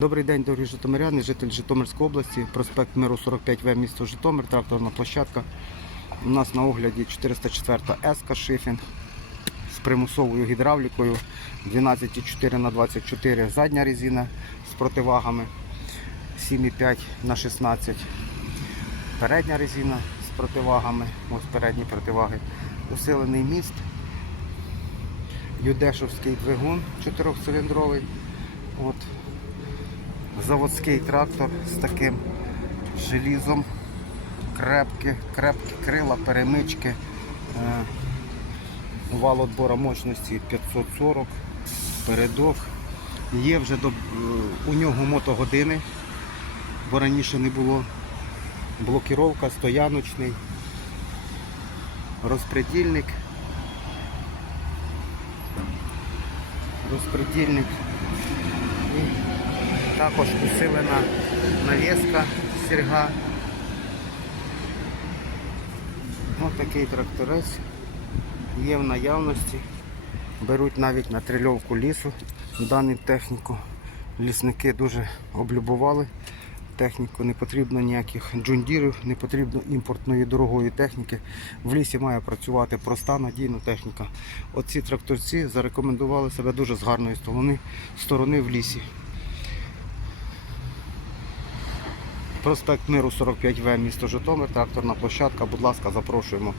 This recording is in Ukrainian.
Добрий день, дорогі житомиряни, житель Житомирської області, проспект Миру 45В, місто Житомир, тракторна площадка. У нас на огляді 404 Еска Шифінг з примусовою гідравлікою 12,4 на 24 задня резина з противагами 7,5 на 16 передня резина з противагами, ось передні противаги, усилений міст, Юдешовський двигун 4-циліндровий. От, заводський трактор з таким желізом, крепкі, крепкі крила, перемички, е, вал отбора мощності 540, передок. Є вже до, е, у нього мотогодини, бо раніше не було. Блокіровка, стояночний, розпредільник. Розпредільник. Також усилена навіска сірга. Ось такий тракторець є в наявності. Беруть навіть на трильовку лісу дану техніку. Лісники дуже облюбували техніку, не потрібно ніяких джундірів, не потрібно імпортної дорогої техніки. В лісі має працювати проста, надійна техніка. Оці тракторці зарекомендували себе дуже з гарної сторони, сторони в лісі. Проспект Миру 45В, місто Житомир, тракторна площадка. Будь ласка, запрошуємо.